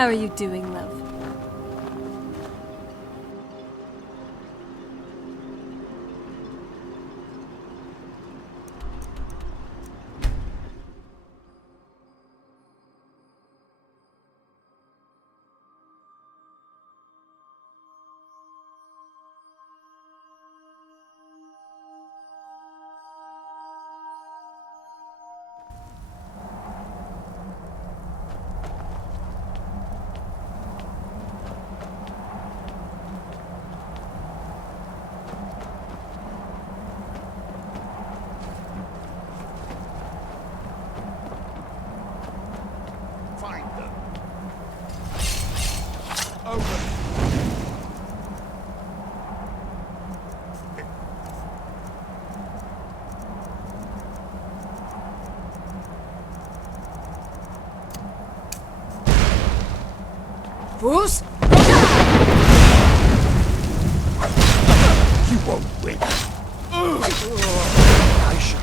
How are you doing, love? Bruce? You won't win. I shall.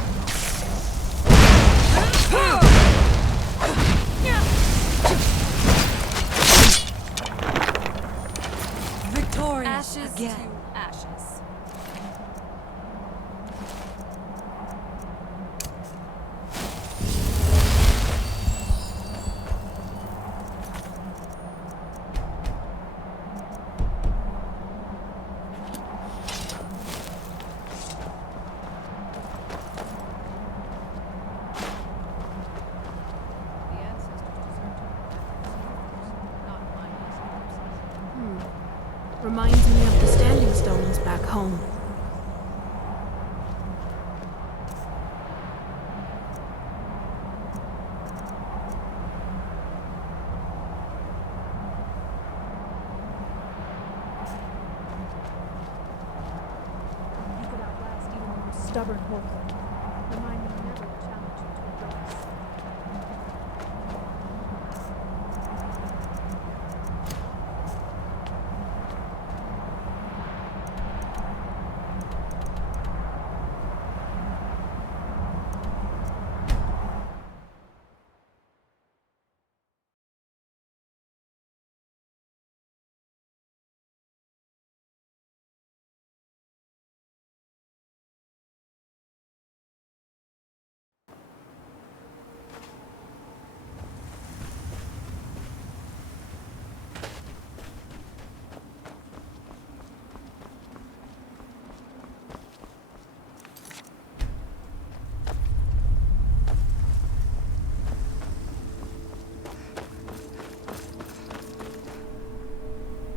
Victorious Ashes again. to ashes. Reminds me of the standing stones back home. You could outlast even the most stubborn horseman. Remind me never to challenge you to a race.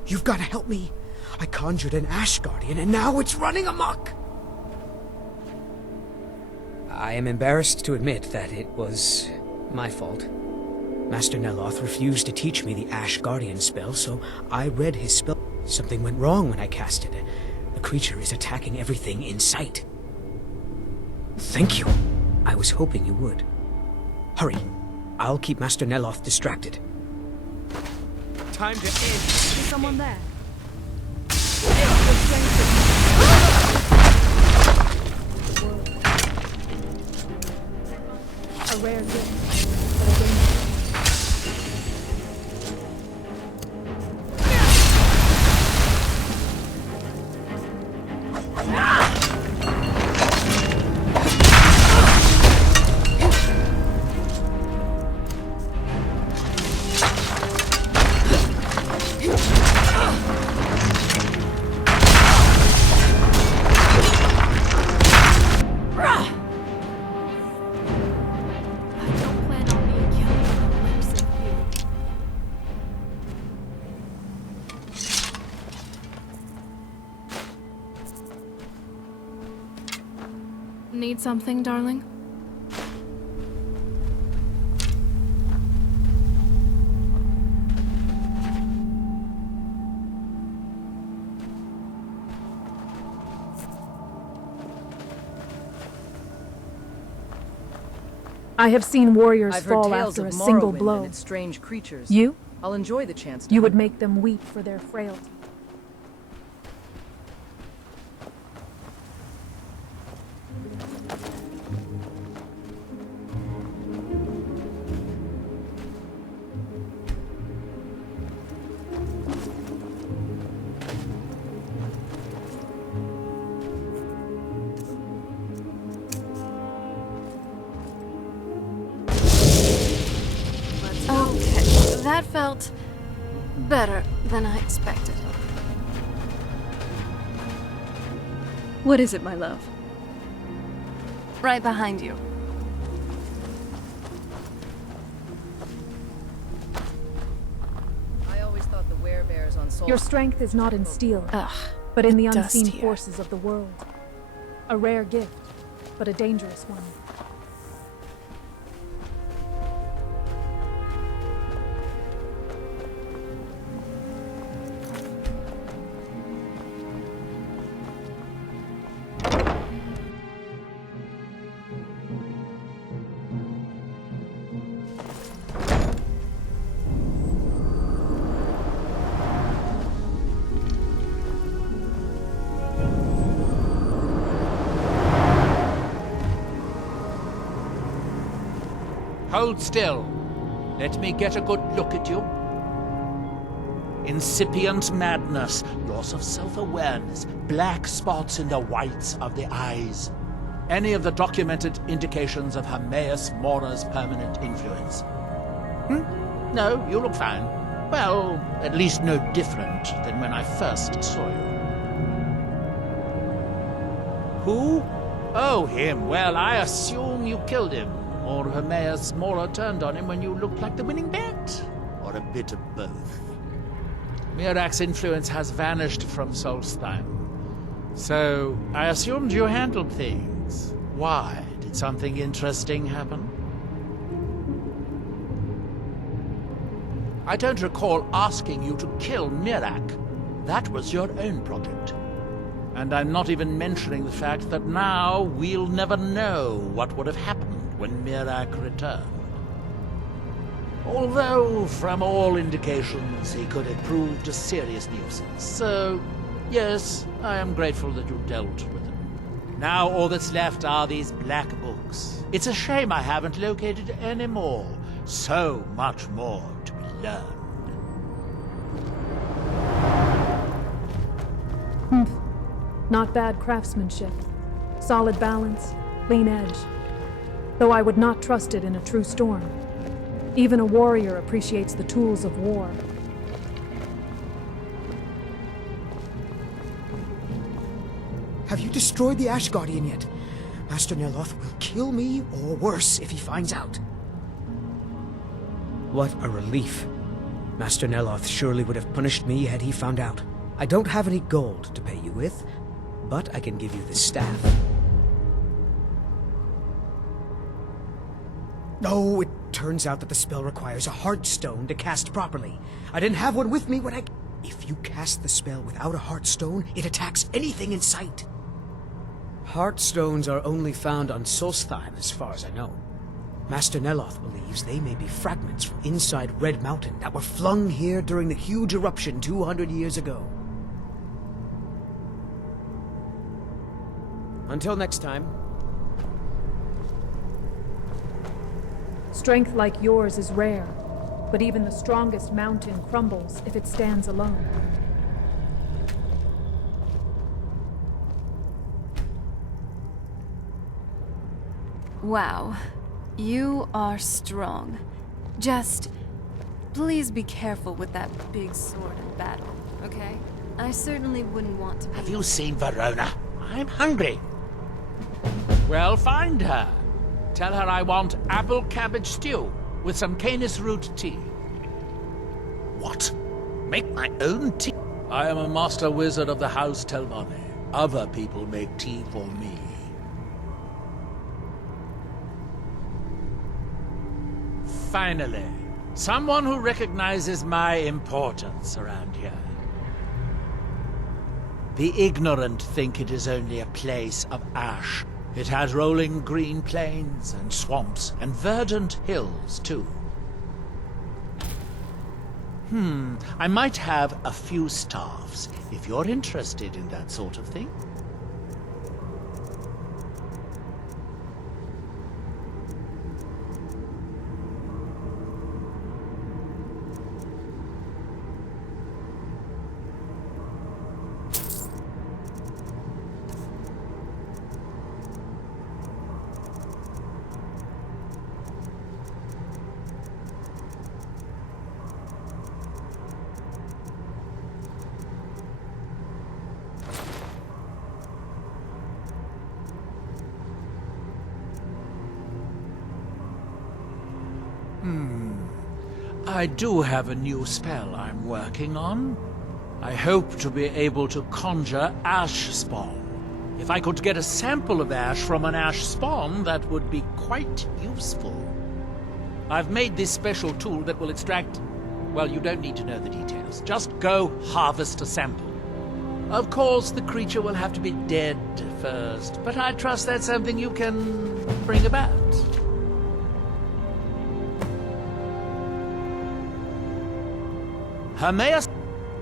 You've got to help me. I conjured an Ash Guardian and now it's running amok. I am embarrassed to admit that it was my fault. Master Neloth refused to teach me the Ash Guardian spell, so I read his spell. Something went wrong when I cast it. The creature is attacking everything in sight. Thank you. I was hoping you would. Hurry. I'll keep Master Neloth distracted. Time to end. Is someone there? A rare gift, but a dangerous. Need something, darling? I have seen warriors I've heard fall tales after a of single Morrowind blow. and its strange creatures. You? I'll enjoy the chance to You would hunt. make them weep for their frailty. That felt better than I expected. What is it, my love? Right behind you. I always thought the werebears on Soul. Your strength is not in steel, Ugh. but in the dust unseen here. forces of the world. A rare gift, but a dangerous one. Hold still. Let me get a good look at you. Incipient madness, loss of self-awareness, black spots in the whites of the eyes. Any of the documented indications of Hermaeus Mora's permanent influence? No, you look fine. Well, at least no different than when I first saw you. Who? Oh, him. Well, I assume you killed him. Or Hermaeus Mora turned on him when you looked like the winning bet. Or a bit of both. Mirak's influence has vanished from Solstheim. So, I assumed you handled things. Why? Did something interesting happen? I don't recall asking you to kill Mirak. That was your own project. And I'm not even mentioning the fact that now we'll never know what would have happened when Mirak returned. Although, from all indications, he could have proved a serious nuisance. So, yes, I am grateful that you dealt with him. Now all that's left are these black books. It's a shame I haven't located any more. So much more to be learned. Not bad craftsmanship. Solid balance, clean edge. Though I would not trust it in a true storm. Even a warrior appreciates the tools of war. Have you destroyed the Ash Guardian yet? Master Neloth will kill me, or worse, if he finds out. What a relief. Master Neloth surely would have punished me had he found out. I don't have any gold to pay you with, but I can give you the staff. Oh, it turns out that the spell requires a heart stone to cast properly. I didn't have one with me when I... If you cast the spell without a heart stone, it attacks anything in sight. Heart stones are only found on Solstheim, as far as I know. Master Neloth believes they may be fragments from inside Red Mountain that were flung here during the huge eruption 200 years ago. Until next time. Strength like yours is rare, but even the strongest mountain crumbles if it stands alone. Wow. You are strong. Just please be careful with that big sword in battle, okay? I certainly wouldn't want to be... Have you seen Verona? I'm hungry. Well, find her. Tell her I want apple cabbage stew with some canis root tea. What? Make my own tea? I am a master wizard of the House Telvanni. Other people make tea for me. Finally, someone who recognizes my importance around here. The ignorant think it is only a place of ash. It has rolling green plains and swamps and verdant hills, too. I might have a few staffs, if you're interested in that sort of thing. I do have a new spell I'm working on. I hope to be able to conjure ash spawn. If I could get a sample of ash from an ash spawn, that would be quite useful. I've made this special tool that will extract... Well, you don't need to know the details. Just go harvest a sample. Of course, the creature will have to be dead first, but I trust that's something you can bring about. Hermaeus,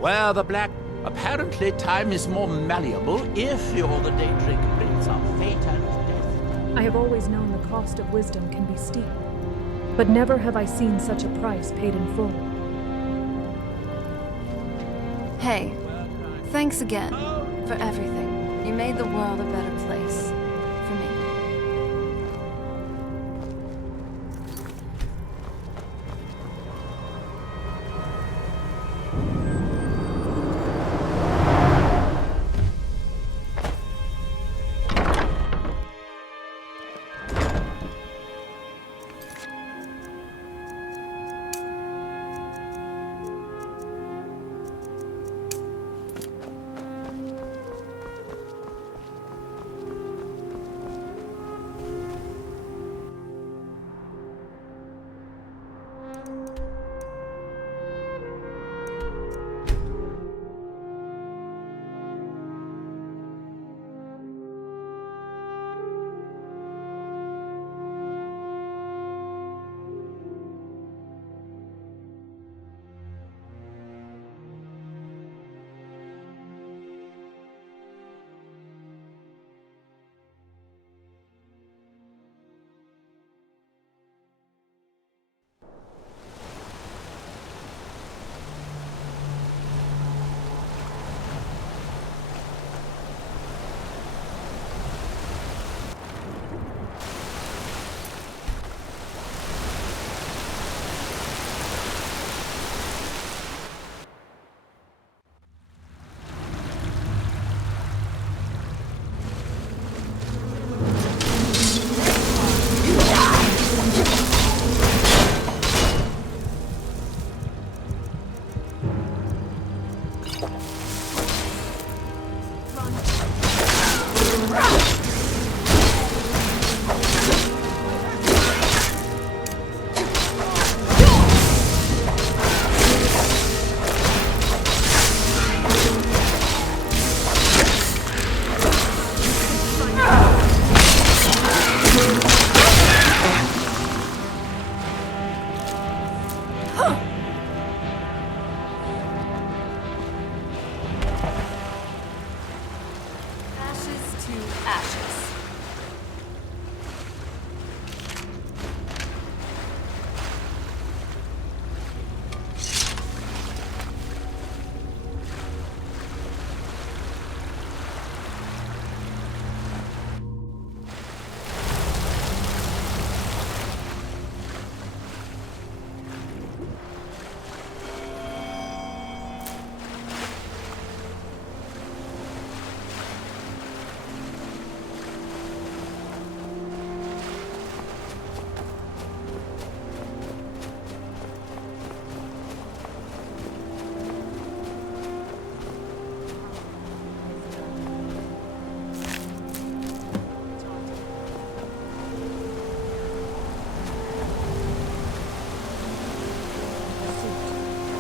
where the black... Apparently time is more malleable if you're the Daedric Prince of Fate and Death. I have always known the cost of wisdom can be steep, but never have I seen such a price paid in full. Hey, thanks again for everything. You made the world a better place. For me.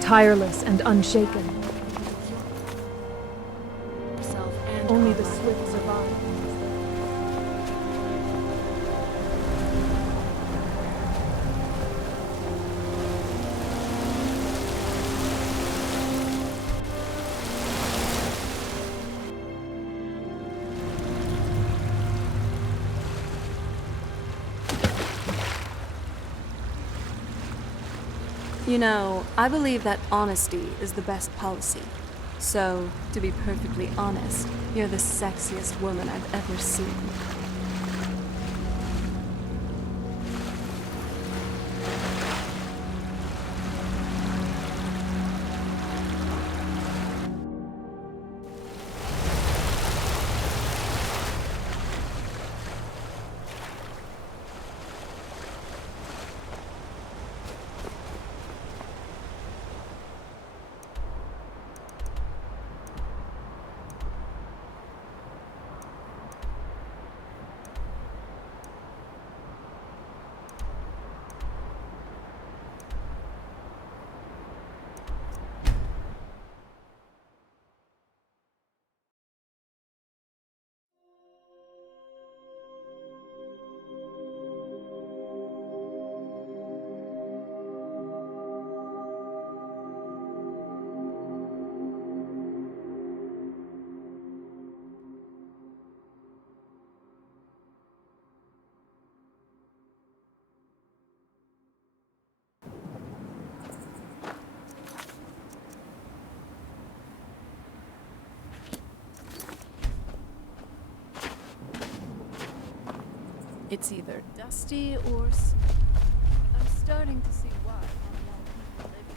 Tireless and unshaken. Yourself and Only the swift survive. You know, I believe that honesty is the best policy. So, to be perfectly honest, you're the sexiest woman I've ever seen. It's either dusty or I'm starting to see why unknown people live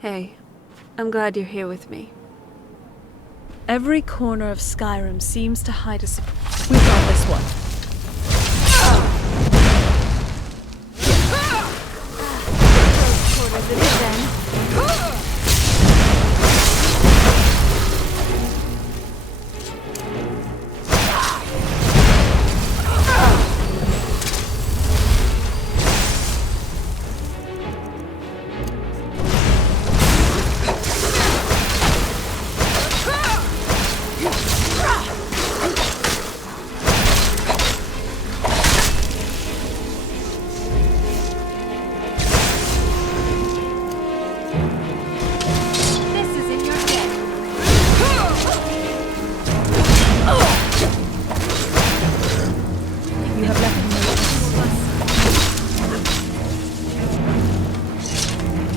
here. Hey, I'm glad you're here with me. Every corner of Skyrim seems to hide a We got this one. Close quarters it is then.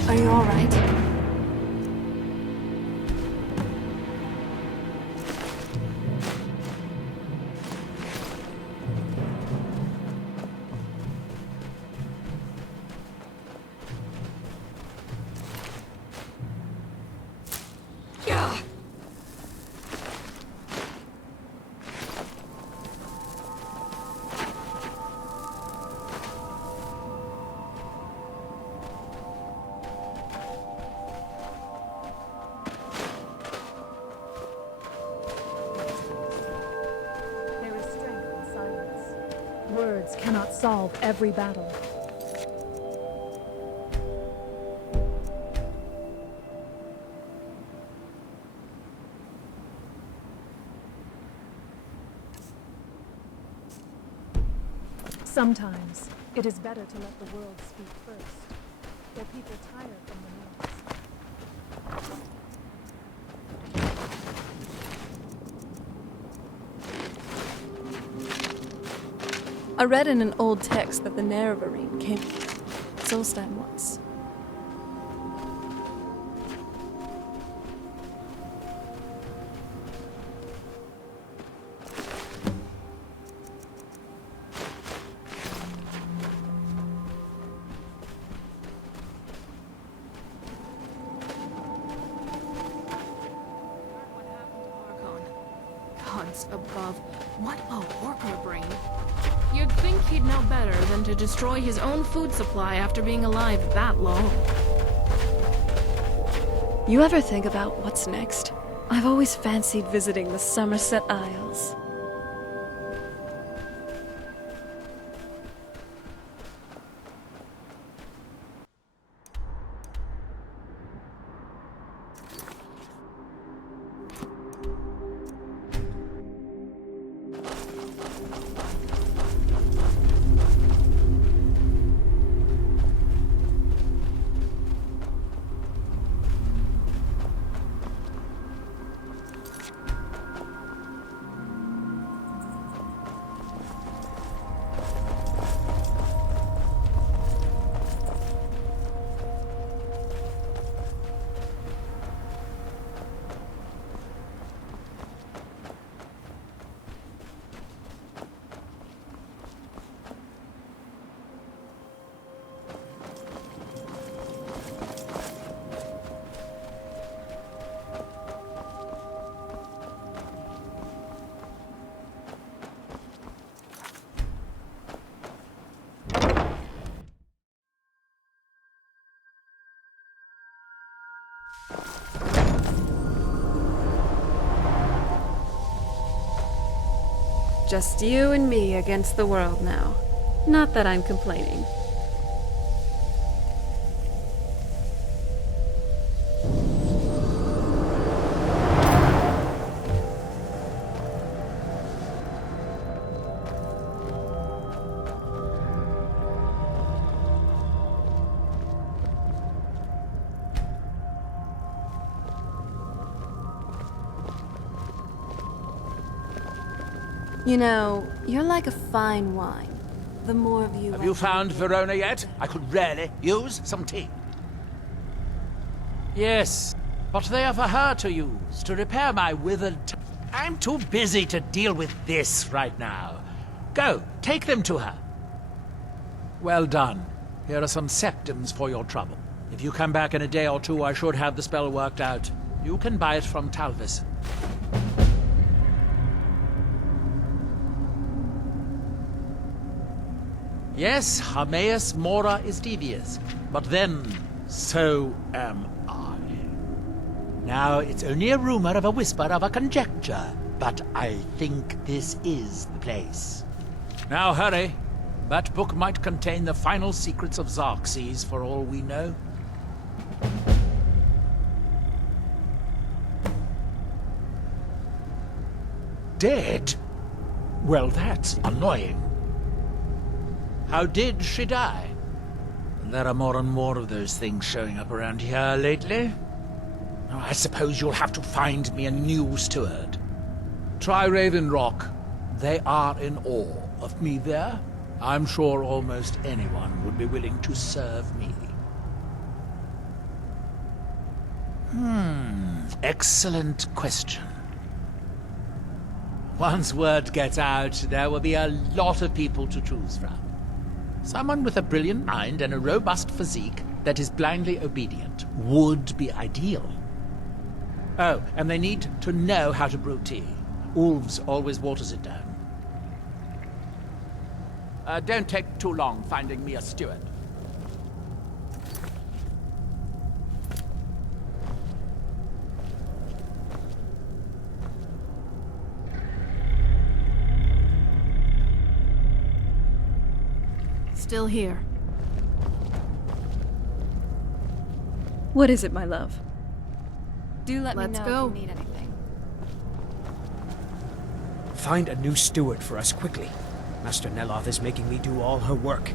Are you all right? There is strength in silence. Words cannot solve every battle. Sometimes it is better to let the world speak first, or people tire from the noise. I read in an old text that the Nerevarine came from Solstheim once. What happened to Harkon? Gods above, what a worker brain. You'd think he'd know better than to destroy his own food supply after being alive that long. You ever think about what's next? I've always fancied visiting the Somerset Isles. Just you and me against the world now. Not that I'm complaining. You know, you're like a fine wine. The more of you... Have you found Verona yet? I could really use some tea. Yes, but they are for her to use, to repair my withered... I'm too busy to deal with this right now. Go, take them to her. Well done. Here are some septums for your trouble. If you come back in a day or two, I should have the spell worked out. You can buy it from Talvis. Yes, Hameus Mora is devious, but then, so am I. Now, it's only a rumor of a whisper of a conjecture, but I think this is the place. Now hurry. That book might contain the final secrets of Xerxes, for all we know. Dead? Well, that's annoying. How did she die? There are more and more of those things showing up around here lately. Oh, I suppose you'll have to find me a new steward. Try Raven Rock. They are in awe of me there. I'm sure almost anyone would be willing to serve me. Excellent question. Once word gets out, there will be a lot of people to choose from. Someone with a brilliant mind and a robust physique that is blindly obedient would be ideal. Oh, and they need to know how to brew tea. Ulves always waters it down. Don't take too long finding me a steward. Still here. What is it, my love? Do let Let's me know go. if you need anything. Find a new steward for us quickly. Master Neloth is making me do all her work.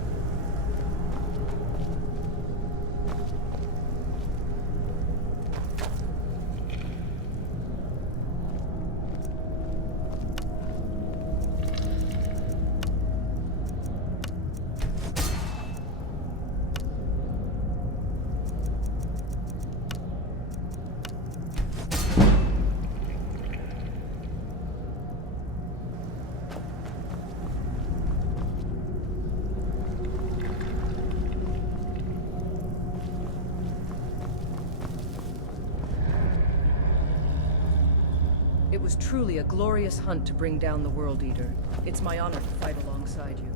It was truly a glorious hunt to bring down the World Eater. It's my honor to fight alongside you.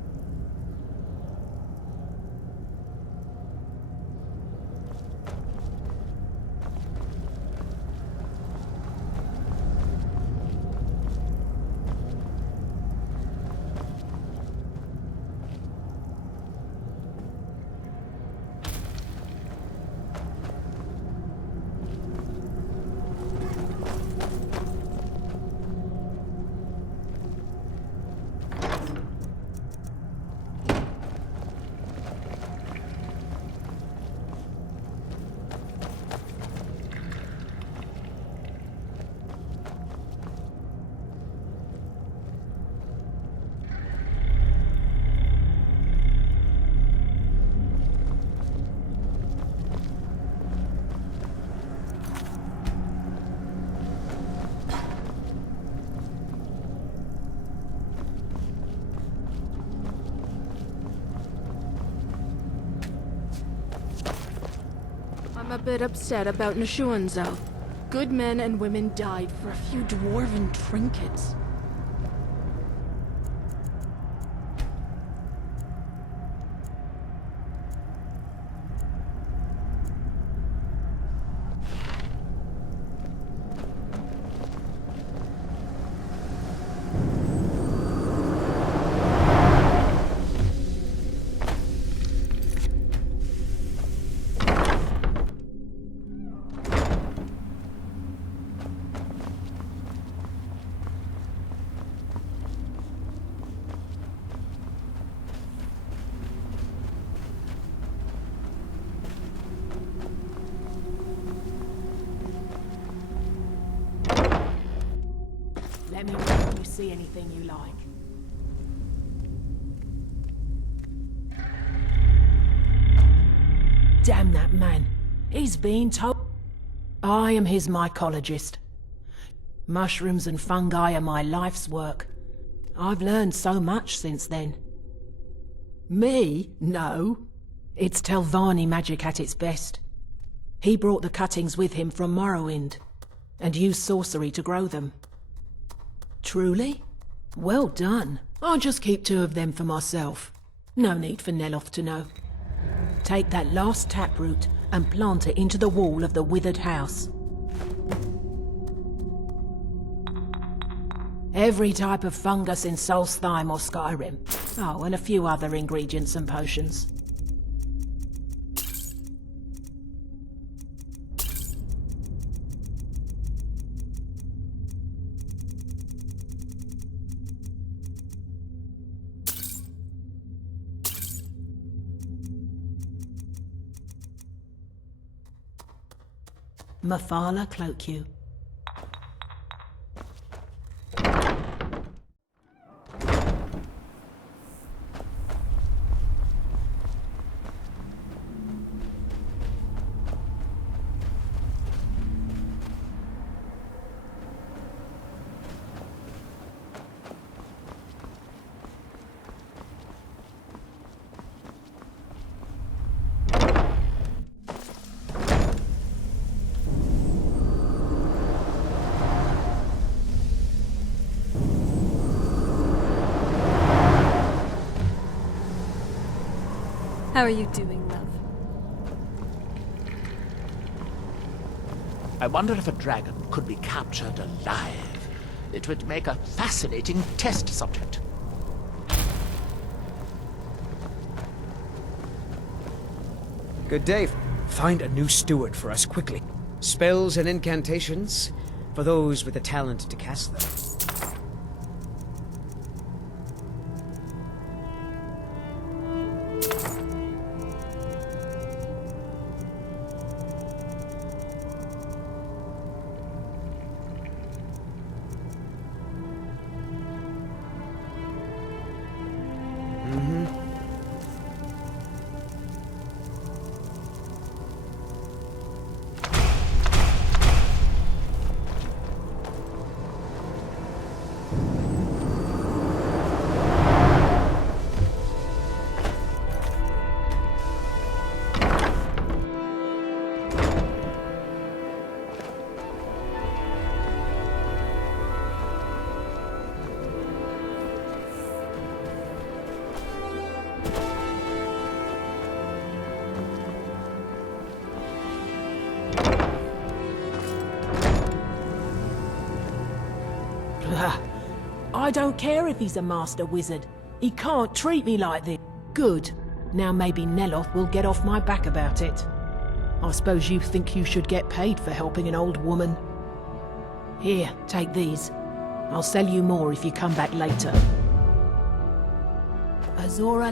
I'm a bit upset about Nishuanzo. Good men and women died for a few dwarven trinkets. Let me know when you see anything you like. Damn that man. He's been told. I am his mycologist. Mushrooms and fungi are my life's work. I've learned so much since then. Me? No. It's Telvanni magic at its best. He brought the cuttings with him from Morrowind, and used sorcery to grow them. Truly? Well done. I'll just keep 2 of them for myself. No need for Neloth to know. Take that last taproot and plant it into the wall of the withered house. Every type of fungus in Solstheim or Skyrim. Oh, and a few other ingredients and potions. Mafala cloak you. How are you doing, love? I wonder if a dragon could be captured alive. It would make a fascinating test subject. Good day. Find a new steward for us quickly. Spells and incantations for those with the talent to cast them. I don't care if he's a master wizard. He can't treat me like this. Good. Now maybe Neloth will get off my back about it. I suppose you think you should get paid for helping an old woman. Here, take these. I'll sell you more if you come back later. Azora...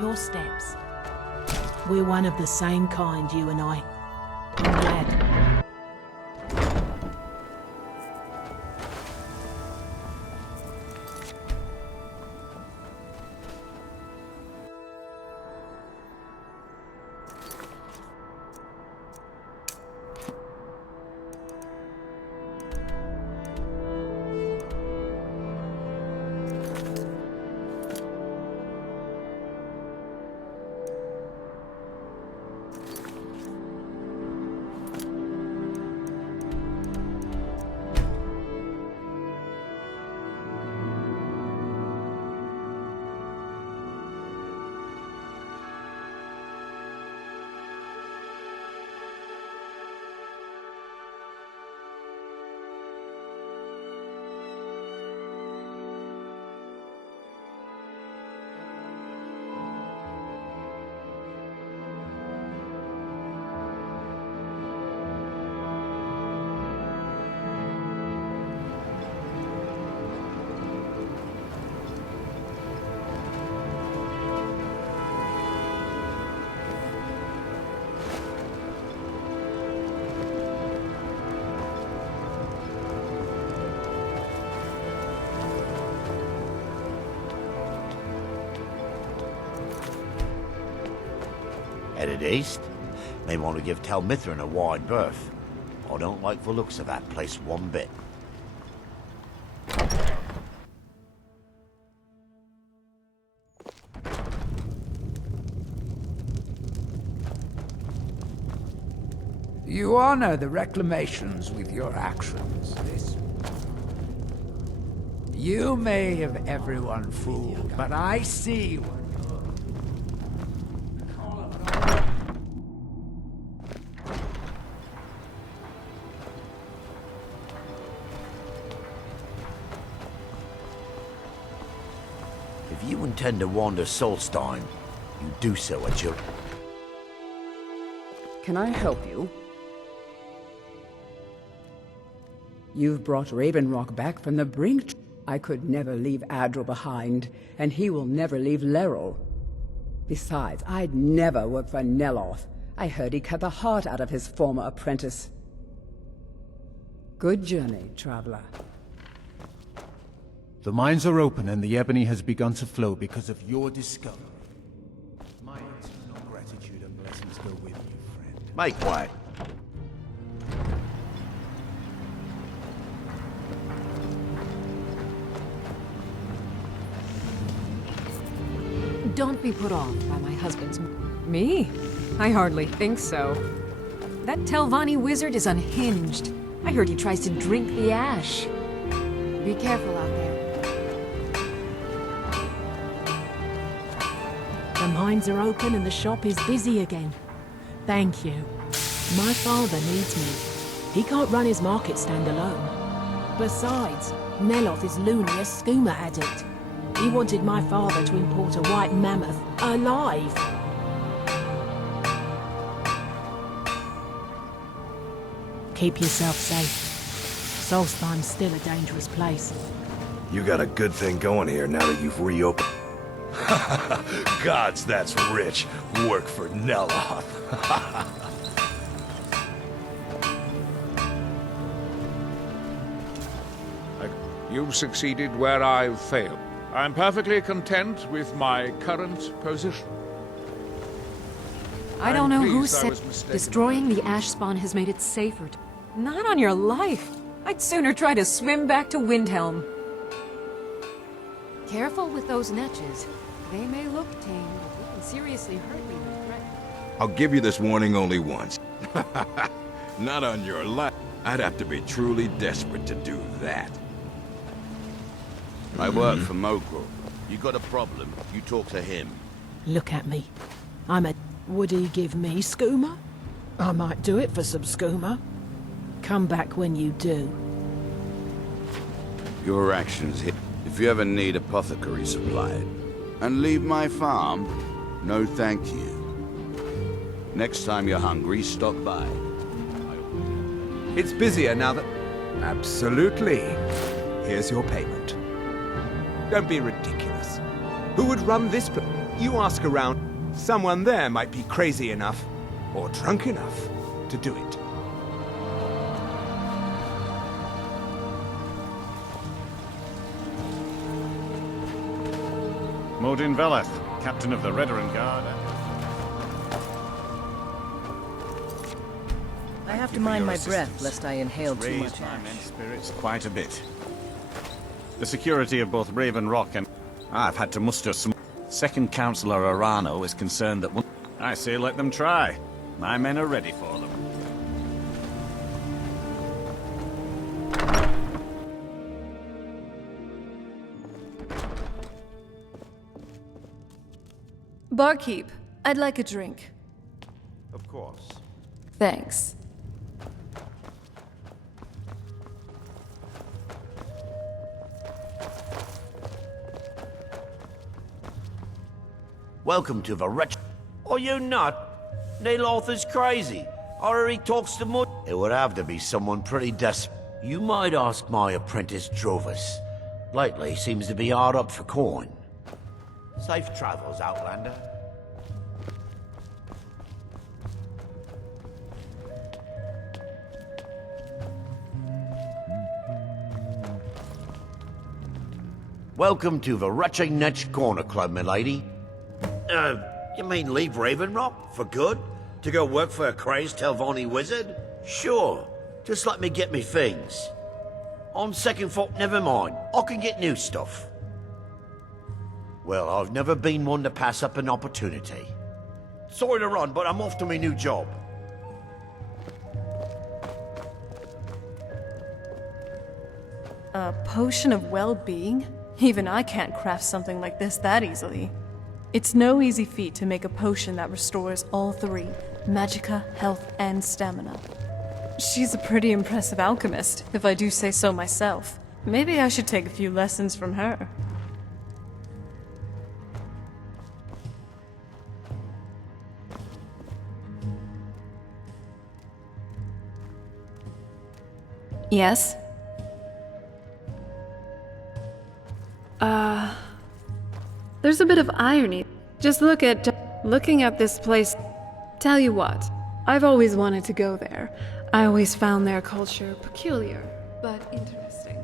Your steps. We're one of the same kind, you and I. I'm glad. Headed east? May want to give Tel Mithrin a wide berth. I don't like the looks of that place one bit. You honor the reclamations with your actions. You may have everyone fooled, but I see what If you intend to wander Solstein, you do so at your... Can I help you? You've brought Ravenrock back from the brink. I could never leave Adril behind, and he will never leave Leril. Besides, I'd never work for Neloth. I heard he cut the heart out of his former apprentice. Good journey, traveler. The mines are open and the ebony has begun to flow because of your discovery. My eternal gratitude and blessings go with you, friend. Make way. Don't be put off by my husband's... Me? I hardly think so. That Telvanni wizard is unhinged. I heard he tries to drink the ash. Be careful out there. The mines are open and the shop is busy again. Thank you. My father needs me. He can't run his market stand alone. Besides, Neloth is loony a skooma addict. He wanted my father to import a white mammoth, alive. Keep yourself safe. Solstein's still a dangerous place. You got a good thing going here now that you've reopened. Gods, that's rich. Work for Neloth. You've succeeded where I've failed. I'm perfectly content with my current position. I don't know who pleased I said was mistaken. destroying the ash spawn has made it safer. Not on your life. I'd sooner try to swim back to Windhelm. Careful with those netches. They may look tame, but they can seriously hurt me when threatened. I'll give you this warning only once. Not on your life. I'd have to be truly desperate to do that. I work for Mogul. You got a problem, you talk to him. Look at me. I'm a... Would he give me skooma? I might do it for some skooma. Come back when you do. Your actions here. If you ever need apothecary supply, and leave my farm, no thank you. Next time you're hungry, stop by. It's busier now that... Absolutely. Here's your payment. Don't be ridiculous. Who would run this place? You ask around. Someone there might be crazy enough, or drunk enough, to do it. Modin Veleth, captain of the Redoran Guard. I have to mind my breath lest I inhale too much Raised my ash. men's spirits quite a bit. The security of both Raven Rock and... I've had to muster some... Second Councillor Arano is concerned that... I say let them try. My men are ready for them. Barkeep, I'd like a drink. Of course. Thanks. Welcome to the wretch... Are you not? Neloth is crazy. Or he talks to mud. It would have to be someone pretty desperate. You might ask my apprentice Drovis. Lately seems to be hard up for coin. Safe travels, Outlander. Welcome to the Wretching Netch Corner Club, milady. You mean leave Ravenrock for good? To go work for a crazed Telvanni wizard? Sure. Just let me get me things. On second thought, never mind. I can get new stuff. Well, I've never been one to pass up an opportunity. Sorry to run, but I'm off to my new job. A potion of well-being? Even I can't craft something like this that easily. It's no easy feat to make a potion that restores all three, magicka, health, and stamina. She's a pretty impressive alchemist, if I do say so myself. Maybe I should take a few lessons from her. Yes? There's a bit of irony. Just looking at this place. Tell you what, I've always wanted to go there. I always found their culture peculiar, but interesting.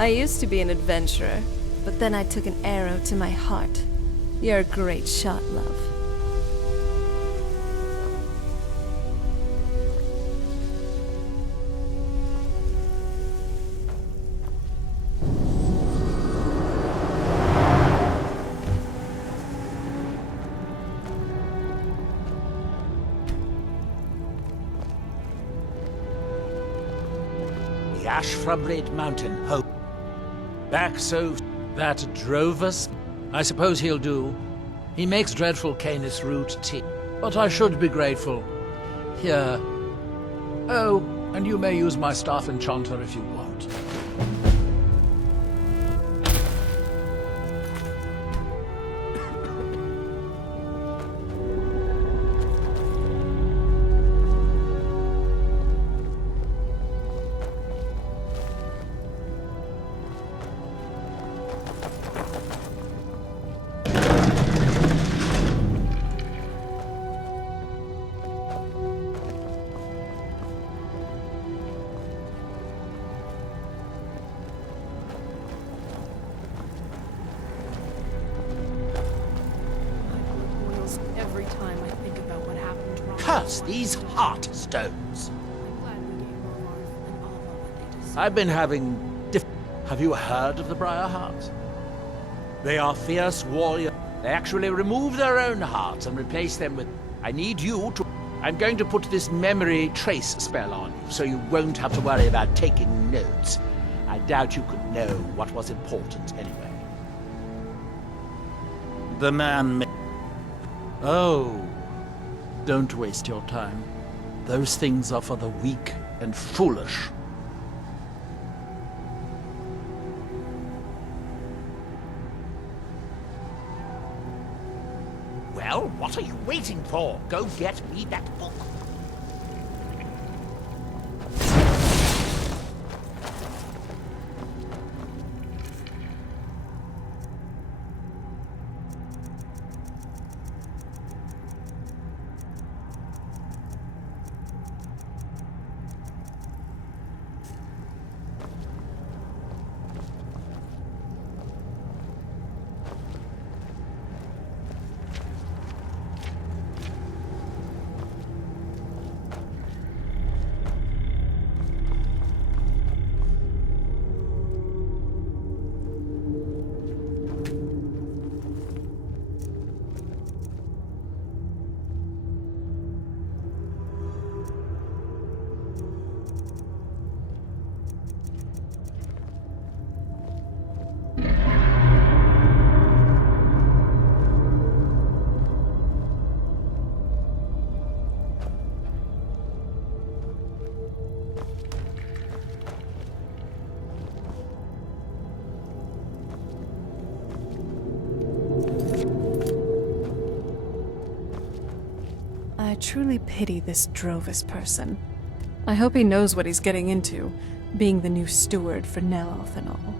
I used to be an adventurer, but then I took an arrow to my heart. You're a great shot, love. The ash from Red Mountain, hope. Back so that drove us? I suppose he'll do. He makes dreadful Canis root tea, but I should be grateful. Here. Oh, and you may use my staff enchanter if you want. Every time I think about what happened wrong. Curse these heart stones! I've been having Have you heard of the Briar Hearts? They are fierce warriors. They actually remove their own hearts and replace them with... I need you to... I'm going to put this memory trace spell on you, so you won't have to worry about taking notes. I doubt you could know what was important anyway. The man... Oh, don't waste your time. Those things are for the weak and foolish. Well, what are you waiting for? Go get me that book. I truly pity this Drovis person. I hope he knows what he's getting into, being the new steward for Neloth and all.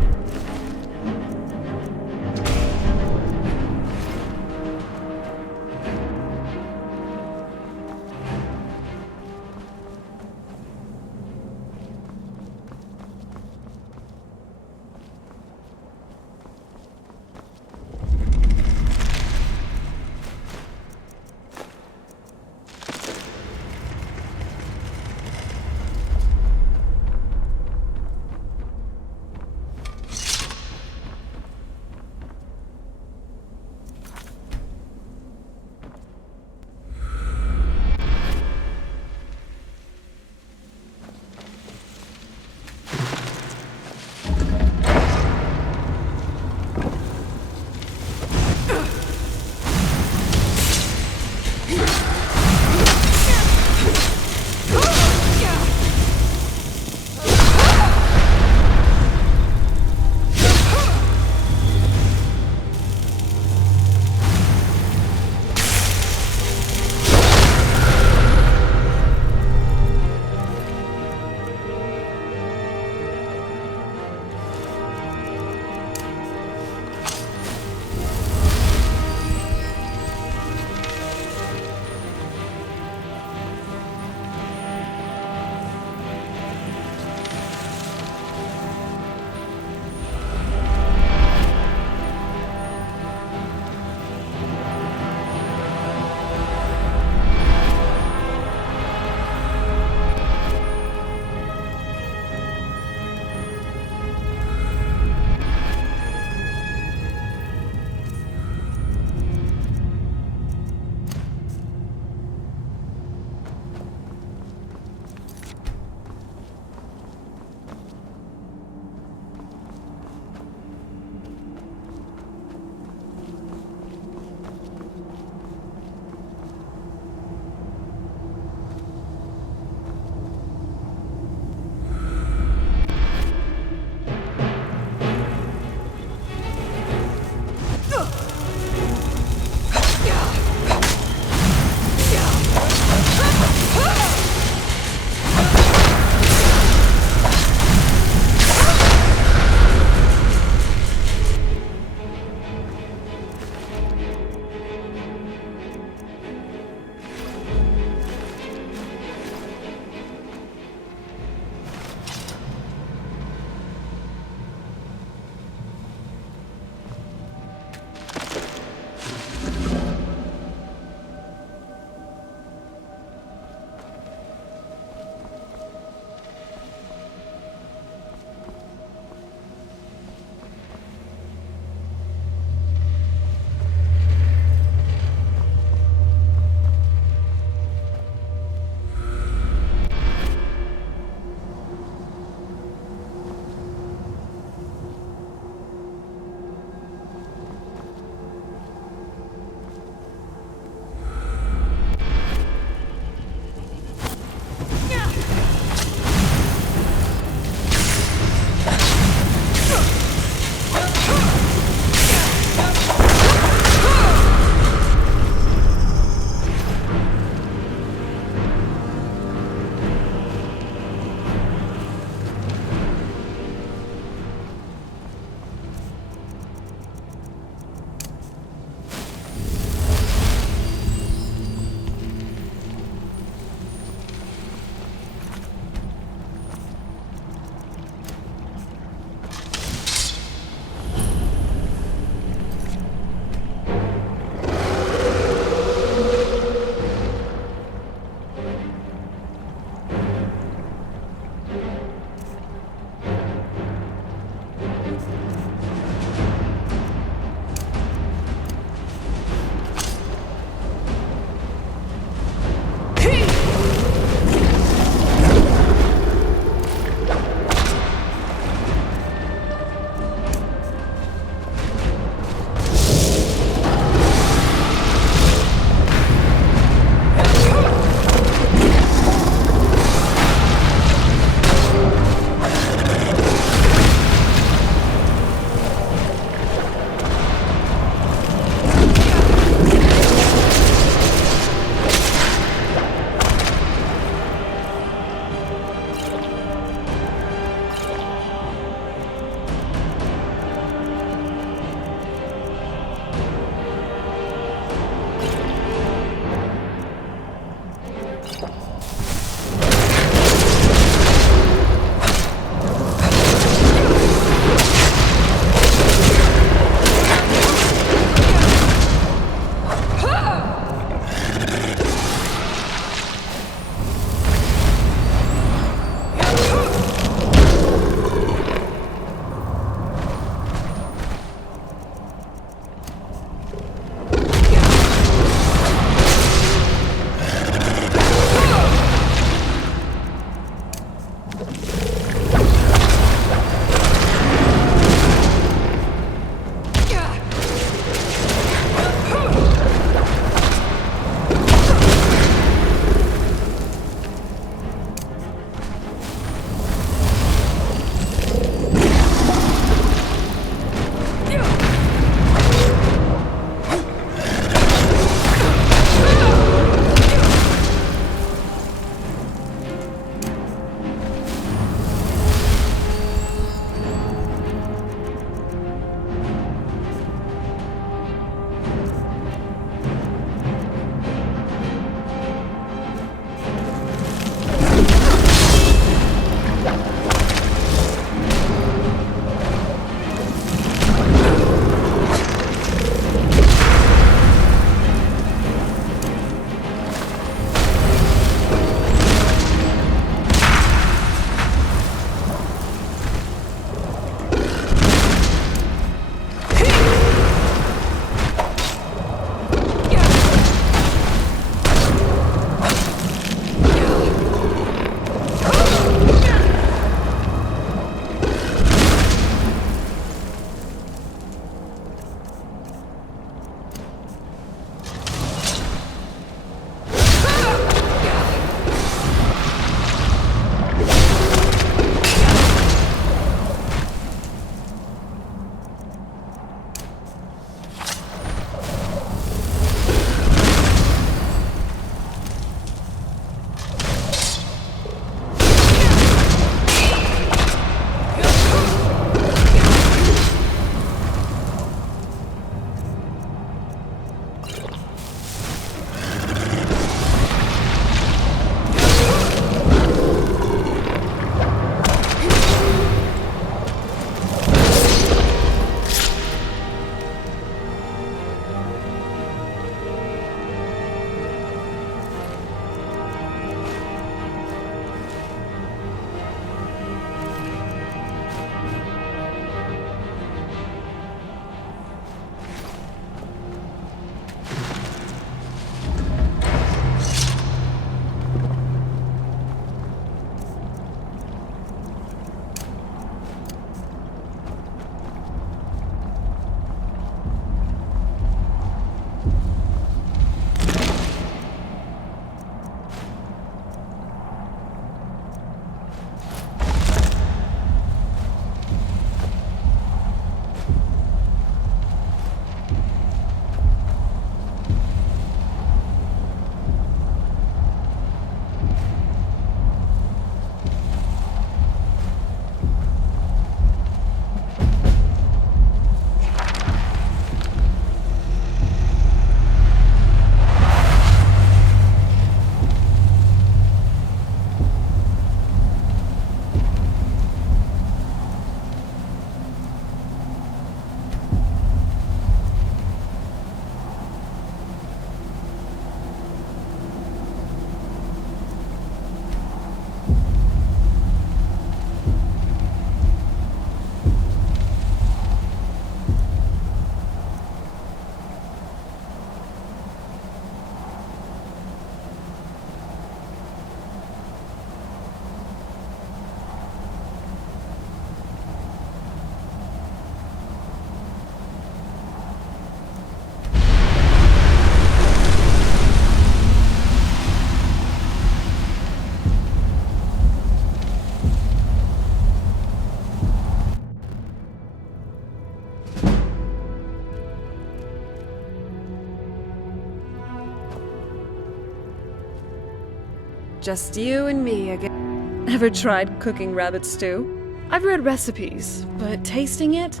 Just you and me again. Ever tried cooking rabbit stew? I've read recipes, but tasting it?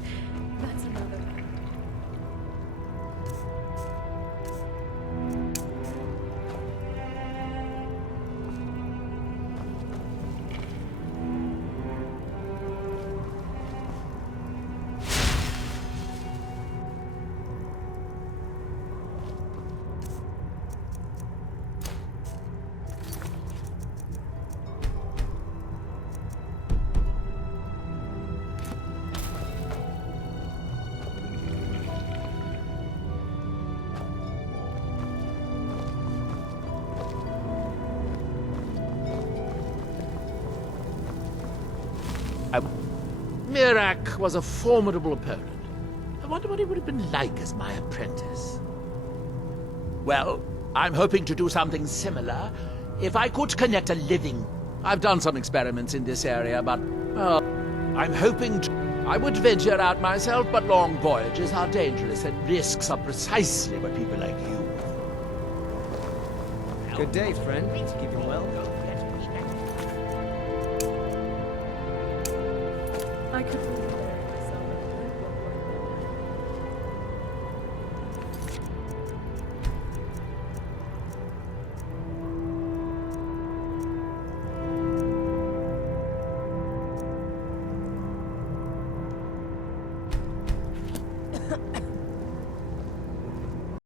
That's another matter. Mirak was a formidable opponent. I wonder what he would have been like as my apprentice. Well, I'm hoping to do something similar. If I could connect a living... I've done some experiments in this area, but... well, I'm hoping I would venture out myself, but long voyages are dangerous, and risks are precisely what people like you... Good day, friend. Keeping well? I could really bury myself.